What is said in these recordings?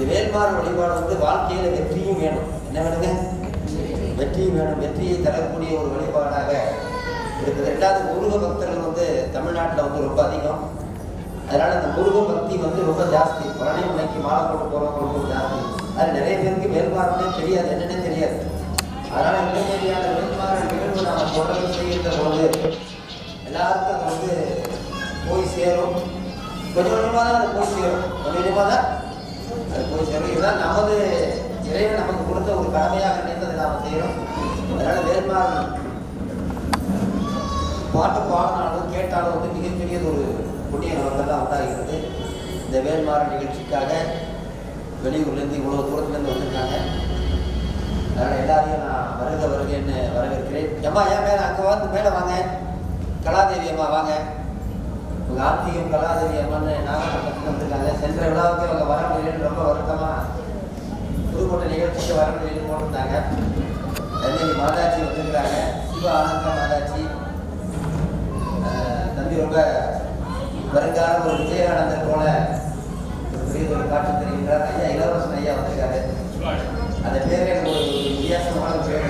இந்த வேல்மாறன் வழிபாடு வாழ்க்கையில வெற்றியும் வேணும். என்ன வேணுங்க? வெற்றியும் வேணும். வெற்றியை தரக்கூடிய ஒரு வழிபாடாக இருக்குது. ரெண்டாவது, முருக பக்தர்கள் தமிழ்நாட்டில் ரொம்ப அதிகம். அதனால இந்த முருக பக்தி ரொம்ப ஜாஸ்தி. பழனி மலைக்கு மாலை போட்டு போறவங்க ரொம்ப ஜாஸ்தி. அது நிறைய பேருக்கு வேல்மாறனே தெரியாது, என்னன்னே தெரியாது. அதனால இந்த மாதிரியான வேல்மாறன் நிகழ்வு நாம தொடர்ந்து செய்கின்ற பொழுது எல்லாருக்கும் அது போய் சேரும். கொஞ்சம் கொஞ்சமாக தான் அது போய் சேரும். கொஞ்சம் கொஞ்சமாக தான் அது போய் சேரும். இதுதான் நமது இறைவன் நமக்கு கொடுத்த ஒரு கடமையாக நினைத்ததை நாம் செய்யறோம். அதனால வேல்மாறன் பாட்டு பாடினாலும் கேட்டாலும் மிகப்பெரிய ஒரு புண்ணிய நமக்கெல்லாம் உண்டாகிறது. இந்த வேல்மாறன் நிகழ்ச்சிக்காக வெளியூர்லேருந்து இவ்வளோ தூரத்துலேருந்து வந்திருக்காங்க. அதனால் எல்லாரையும் நான் வருக வருகன்னு வரவேற்கிறேன். அம்மா ஏன் மேலே அங்கே மேலே வாங்க. கலாதேவி அம்மா வாங்க. உங்கள் ஆர்த்திகம் கலாதேவி அம்மான்னு நாகப்பட்டினத்துக்கு வந்திருக்காங்க. சென்ற விழாவுக்கு அவங்க வர முடியலன்னு ரொம்ப வருத்தமாக புதுக்கோட்டை நிகழ்ச்சிக்கு வர முடியலன்னு போட்டிருந்தாங்க. தந்தை மாதாச்சி வந்திருக்கிறாங்க. சிவ ஆனந்த மாதாச்சி தம்பி ரொம்ப வருங்கால ஒரு விஜயகானந்தர் போல ஒரு பெரிய ஒரு காட்சி தெரிகின்றார். ஐயா இளவரசன் ஐயா வந்திருக்காரு. அந்த பேரே எனக்கு ஒரு வித்தியாசமான பேர்.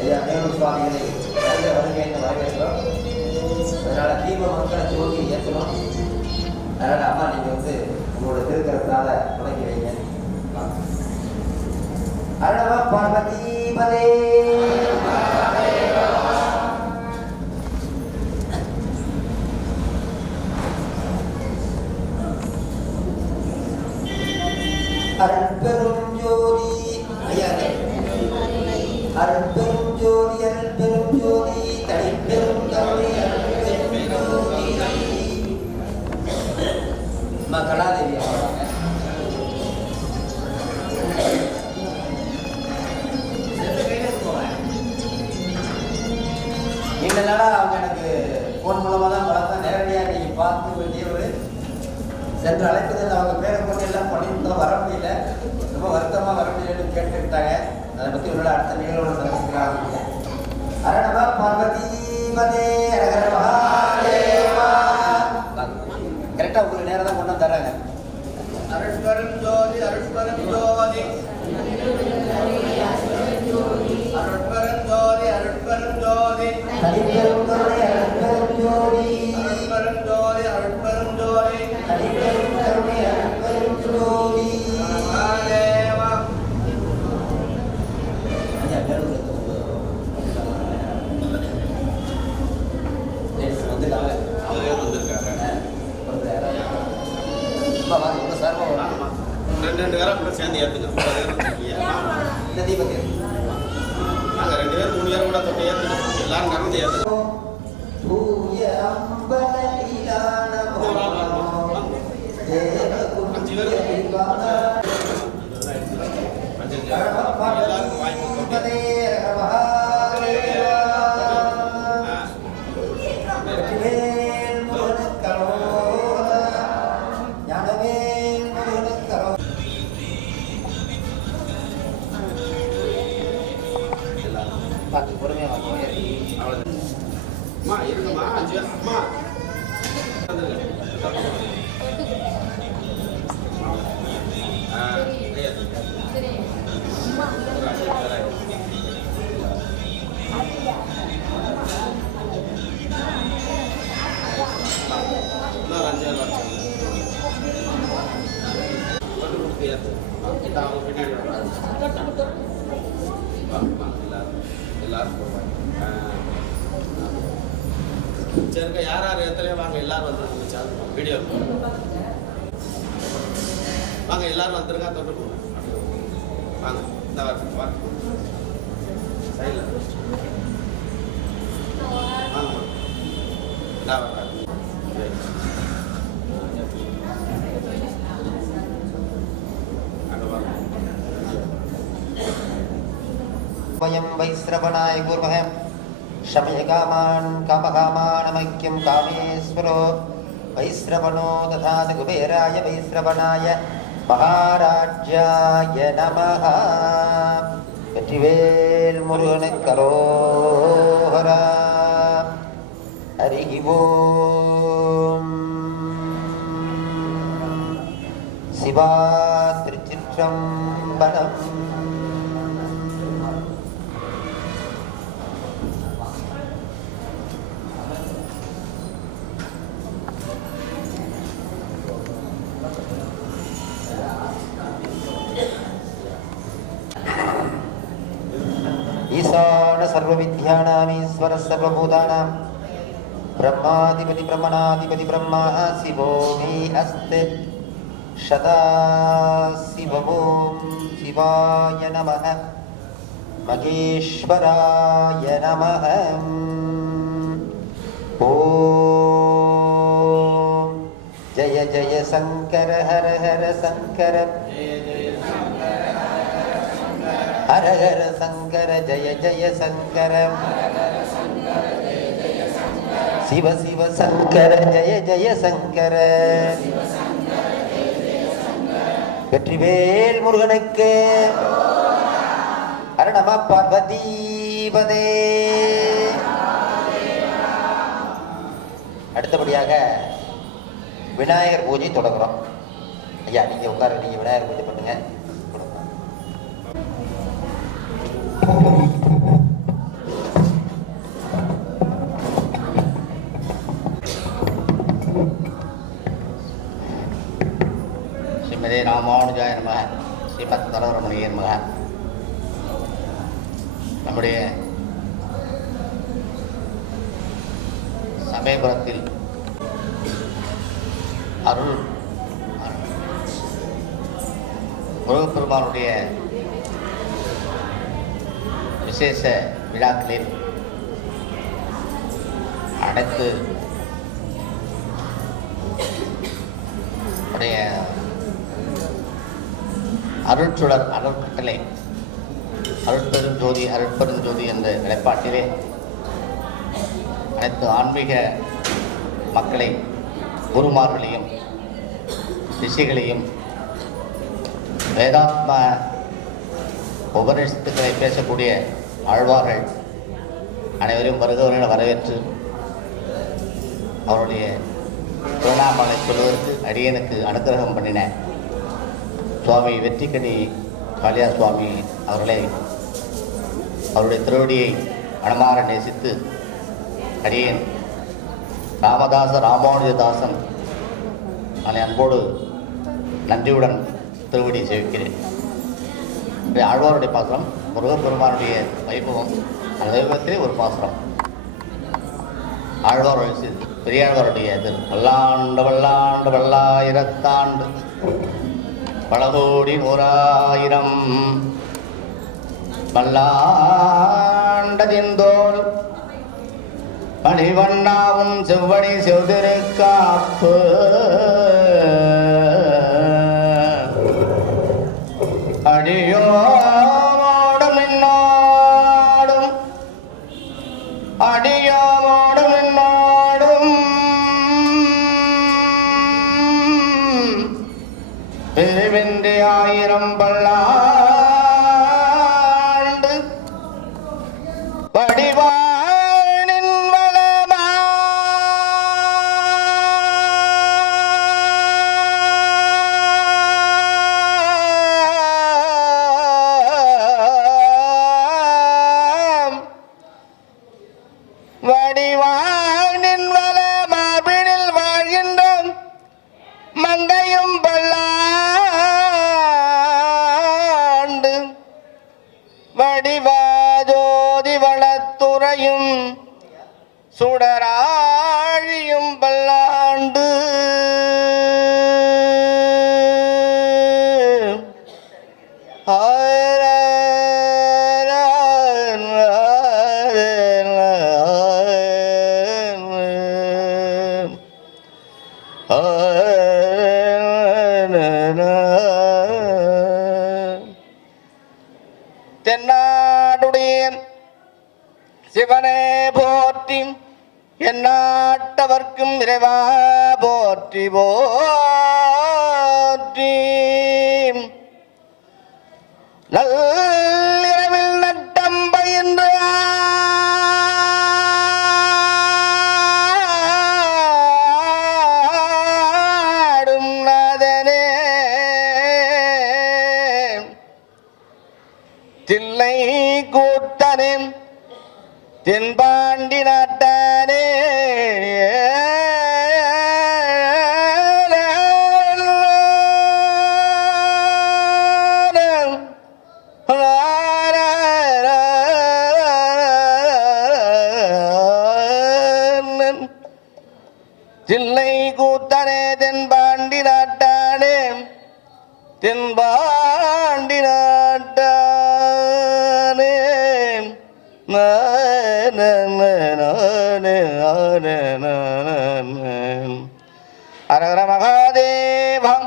ஐயா மேலும் சுவாமிகளை வருகைன்னு வரவேற்கிறோம். அதனால தீப மக்களை ஜோதி ஏற்றணும். அதனால அம்மா நீங்க உங்களோட திருக்கரத்தால தொடங்கி வைங்க. அருணவ பார்வதி பதே. அருட்பெரும் ஜோதி ஐயா, அருட்பெரும் ஜோதி, அருட்பெரும் ஜோதி, தனிப்பெரும் கருணை, அருட்பெரும் ஜோதி. அம்மா கலாதேவி அம்மா நீண்ட நாளாக அவங்க எனக்கு ஃபோன் மூலமாக தான் பழக்கம். நேரடியாக நீங்கள் பார்த்து வேண்டியவர் சென்று அழைப்பதில் அவங்க பேரை கொண்டு எல்லாம் பண்ணிட்டு வர முடியல. ரொம்ப வருத்தமாக வர முடியலன்னு கேட்டுக்கிட்டாங்க. அதை பற்றி உங்களோட அடுத்த நிகழ்வோட சந்திக்கிறாங்க. அரணவ பார்வதி பதே அரகர மகாதேவா. கரெக்டாக உங்களுக்கு நேரம் தான் கொண்டு தர்றாங்க. அருட்பெரும் ஜோதி, அருட்பெரும் ஜோதி, அருட்பெரும் ஜோதி, அருட்பெரும் ஜோதி, தனிப்பெரும் கருணை, அருட்பெரும் ஜோதி, அருட்பெரும் ஜோதி, அருட்பெரும் ஜோதி, தனிப்பெரும் கருணை, அருட்பெரும் ஜோதி. மகாதேவா. ரெண்டு பேரும் கூட சேர்ந்து ஏற்றுங்க. இந்த தீபத்தை நாங்கள் 2 பேர் 3 பேர் கூட தொட்டு ஏற்றுக்கோம். எல்லாரும் கலந்து ஏற்றுக்கோம். எல்லாருக்கும் வாய்ப்பு. அம்மா இருக்குமா 5 பேர். அம்மா சரிக்கா, யார் யார் எத்தனையோ வாங்க. எல்லாரும் வந்துருங்க. வீடியோ வாங்க, எல்லாரும் வந்துருங்க. தொட்டு போங்க. வாங்க, இந்த வாங்க சைடில் வாங்க. இந்த வாங்க. वयं वैश्रवणाय कुर्मः शमयकामान् कामकामानमैक्यं कामेश्वरो वैश्रवणो दधातु कुबेराय वैश्रवणाय महाराज्याय नमः. வெற்றிவேல் முருகனுக்கு அரோகரா. ஹரி ஓம். சிவா திருச்சிற்றம்பலம். ஈசான சர்வ வித்யானாம் ஈஸ்வர சர்வபூதானாம் ब्रह्माधिपति ब्रह्मणाधिपति ब्रह्मा शिवो मे अस्ति सदाशिवो शिवाय नमः महेश्वराय नमः ॐ जय जय शंकर हर हर शंकर हर हर शंकर जय जय शंकर शिव शिव शंकर जय जय शंकर வெற்றிவேல் முருகனுக்கு ஹர நம பார்வதீபதே. அடுத்தபடியாக விநாயகர் பூஜை தொடங்குறோம். ஐயா நீங்க உட்கார, நீங்க விநாயகர் பூஜை பண்ணுங்க. ஸ்ரீமதே ராமானுஜாய நமக. ஸ்ரீமத் தலவரமணிய நமக. நம்முடைய சமயபுரத்தில் அருள் முருகப்பெருமானுடைய விசேஷ விழாக்களில் அனைத்து உடைய அருட்சுடர் அருட்கட்டளை அருட்பெருஞ்சோதி அருட்பெருஞ்சோதி என்ற நிலைப்பாட்டிலே அனைத்து ஆன்மீக மக்களை, குருமார்களையும் ரிஷிகளையும் வேதாத்ம உபநிஷத்துக்களை பேசக்கூடிய ஆழ்வார்கள் அனைவரையும் வருகிறவர்களை வரவேற்று அவருடைய திருவண்ணாமலை சொல்வதற்கு அடியனுக்கு அனுகிரகம் பண்ணின சுவாமி வெற்றிக்கணி காளியா சுவாமி அவர்களை, அவருடைய திருவடியை மனமாற நேசித்து அடியேன் ராமானுஜதாசன் நான் அன்போடு நன்றியுடன் திருவடி சேவிக்கிறேன். ஆழ்வாருடைய பாசுரம் முருகப்பெருமானுடைய வைபவம், அந்த வைபவத்திலே ஒரு பாசுரம். ஆழ்வார் பெரியாழ்வாருடைய வல்லாண்டு வல்லாண்டு வல்லாயிரத்தாண்டு பலகோடி 1,000 வல்லாண்டதிந்தோள் மணிவண்ணாவும் செவ்வடி செவ்திருக்காப்பு அடியோடும் இன்னாடும் அடியோடும் இன்னாடும் பிரிவின்றி 1000 பல்லாண்டு வடிவானின் வளமா வடிவானின் வளமாபினில் வாழ்கின்ற மங்கையும் பல்லாண்டு வடிவாஜோதி வளத்துறையும் சுடராழியும் பல்லாண்டு தென்னாடுடைய சிவனே போற்றி, எந்நாட்டவர்க்கும் இறைவா போற்றி போற்றி. நள்ளிரவில் நட்டம் பயின்று ஆடும் நாதனே தில்லை கூத்தனே தென்பாண்டி நாட்டானே தில்லை கூத்தனே தென்பாண்டி நாட்டானே தென்பாண்டி நாட்டானே அரகர மகாதேவம்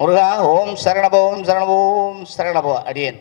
முருகா ஓம் சரணபோம் சரணபோம் சரணபோ அடியேன்